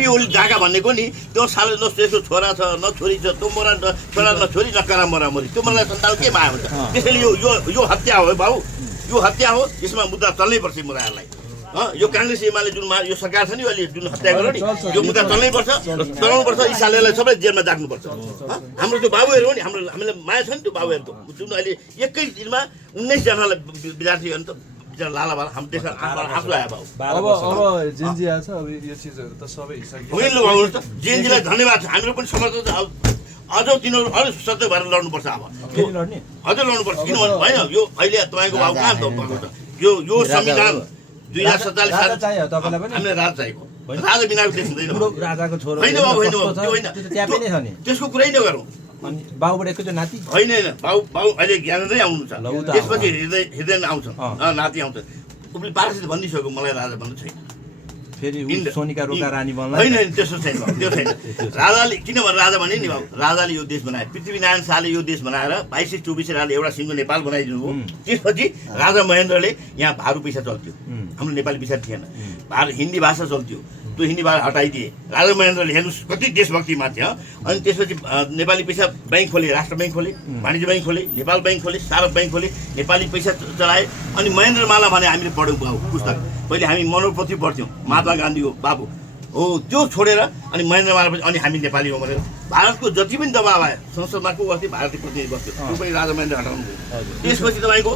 पिओली जागा भनेको नि त्यो साले न त्यसको छोरा छ न छोरी छ त्यो मोरा छोरा न छोरी न करा मरामरी त्यो मलाई सन्तान के माया हुन्छ त्यसैले यो हत्या हो बाबु यो हत्या हो यसमा मुद्दा चल्नै पर्छ मुराहरूलाई यो काङ्ग्रेस एमाले जुन यो सरकार छ नि अहिले जुन हत्या गर्यो नि यो मुद्दा चल्नै पर्छ चलाउनु पर्छ यी सालेलाई सबै जेलमा राख्नुपर्छ हाम्रो त्यो बाबुहरू हो नि हामीलाई माया छ नि त्यो बाबुहरूको जुन अहिले एकै दिनमा 19 जनालाई विद्यार्थी हो नि त लाला बाला हाम्रो देशमा आफू आयो बाबु अब जेनजी आछ अब यो चीजहरु त सबै हिसाब होइन बाबु त जेनजीलाई धन्यवाद छ हामीहरू पनि समर्थन अझ तिनीहरू अझ सजग भएर लड्नुपर्छ अब अझ लड्नुपर्छ किनभने होइन यो अहिले तपाईँको बाबु कहाँ भएको छ यो संविधान 2047 साल चाहियो तपाईलाई पनि हामीले राज चाहिएको राजा बिनाको देश हुँदैन राजाको छोरो होइन बाबु होइन त्यो होइन त्यहाँ पनि छ नि त्यसको कुरै नगरौँ अनि बाबुबाट एकैचोटि नाति होइन बाबु अहिले ज्ञानेन्द्रै आउनुहुन्छ त्यसपछि हृदय आउँछ नाति आउँछ उसले पारसित भनिसक्यो मलाई राजा भन्नु छैन फेरि सोनिका रोका रानी बन्ला होइन त्यस्तो छैन त्यो छैन राजाले किन भनेर राजा भने नि बाबु राजाले यो देश बनाए पृथ्वीनारायण शाहले यो देश बनाएर 2224 राजाले एउटा सिङ्गो नेपाल बनाइदिनु हो त्यसपछि राजा महेन्द्रले यहाँ भारू पैसा चल्थ्यो हाम्रो नेपाली पैसा थिएन हिन्दी भाषा चल्थ्यो त्यो हिन्दी भाषा हटाइदिए राजा महेन्द्रले हेर्नुहोस् कति देशभक्ति माथि अनि त्यसपछि नेपाली पैसा ब्याङ्क खोले राष्ट्र ब्याङ्क खोले वाणिज्य ब्याङ्क खोले नेपाल ब्याङ्क खोले सार्क ब्याङ्क खोले नेपाली पैसा चलाए अनि महेन्द्रमाला भने हामीले पढ्यौँ बाबु पुस्तक पहिले हामी मनोरपति पढ्थ्यौँ महात्मा गान्धी हो बाबु हो त्यो छोडेर अनि महेन्द्रमाला पछि अनि हामी नेपाली हो भनेर भारतको जति पनि दबाब आयो संसदमा को बस्थ्यो भारतीय प्रतिनिधि बस्थ्यो त्यो पनि राजा महेन्द्र हटाउनु त्यसपछि तपाईँको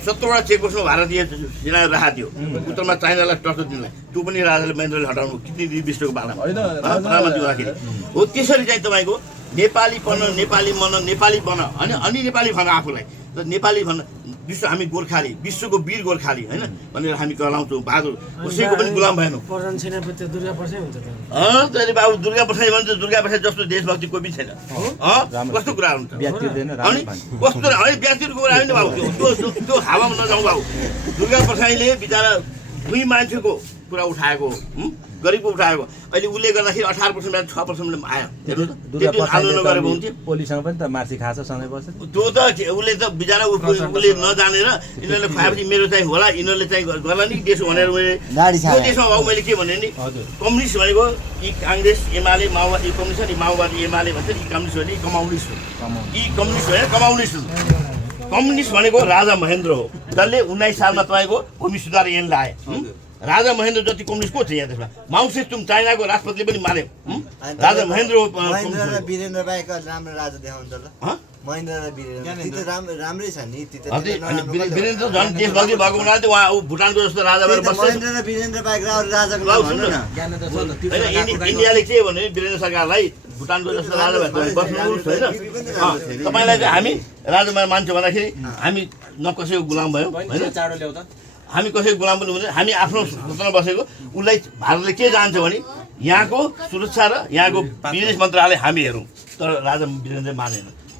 17वटा चेकपोस्टमा भारतीय सेना राखेको थियो उत्तरमा चाइनालाई टक्कर दिनलाई त्यो पनि राजाले महेन्द्रले हटाउनु किति विश्वको बालामा प्रधानमन्त्री हुँदाखेरि हो त्यसरी चाहिँ तपाईँको नेपाली बन अनि नेपाली भन आफूलाई त नेपाली भन्न विश्व हामी गोर्खाली विश्वको वीर गोर्खाली होइन भनेर हामी कहलाउँछौँ बहादुर कसैको पनि गुलाम भएनौँ प्रधान सेनापति दुर्गा प्रसाद हुन्छ तैँले बाबु दुर्गा प्रसाद भन्छ दुर्गा प्रसाद जस्तो देशभक्ति कोही पनि छैन कस्तो कुरा हुन्छ अनि कस्तो होइन व्यक्तिको कुरा होइन बाबु त्यो हावामा नजाउँ बाबु दुर्गा प्रसादले बिचरा दुई मान्छेको कुरा उठाएको गरिबको उठाएको अहिले उसले गर्दाखेरि 18% 6% आयो आन्दोलन गरेको हुन्थ्यो पोलिससँग पनि त मार्सी खाछ सँगै पर्छ त्यो त उसले त बिचरा उसले नजानेर यिनीहरूले खुवाएपछि मेरो चाहिँ होला यिनीहरूले चाहिँ गर्ला नि देश भनेर मैले त्यो देशमा बाबु मैले के भने नि कम्युनिस्ट भनेको यी काङ्ग्रेस एमाले माओवादी कम्युनिस्ट नि माओवादी एमाले भन्छ नि कम्युनिस्ट हो नि कमाउनिस्ट हो यी कम्युनिस्ट होइन कमाउनिस्ट हो कम्युनिस्ट भनेको राजा महेन्द्र हो जसले 19 सालमा तपाईँको भूमि सुधार ऐन ल्याए राजा महेन्द्र जति कम्युनिस्ट को थियो यहाँ त्यसमा माओसे तुम चाइनाको राष्ट्रपतिले पनि मान्यो राजा महेन्द्र वीरेन्द्र बाईको राम्रो राजा देखाउँछ ल महेन्द्र र वीरेन्द्र राम्रै छ नि वीरेन्द्र झन् देशभक्ति भएको हुनाले उहाँ भुटानको जस्तो राजा भएर बस्छ महेन्द्र र वीरेन्द्र बाईको राजाको इन्डियाले के भन्यो वीरेन्द्र सरकारलाई भुटानको जस्तो राजा भएर बस्नुहोस् होइन तपाईँलाई चाहिँ हामी राजामा मान्छे भन्दाखेरि हामी न कसैको गुलाम भयौँ होइन हामी कसैको गुलाम पनि हुँदैन हामी आफ्नो सोचमा बसेको उसलाई भारतले के जान्छ भने यहाँको सुरक्षा र यहाँको विदेश मन्त्रालय हामी हेरौँ तर राजा वीरेन्द्रले मानेन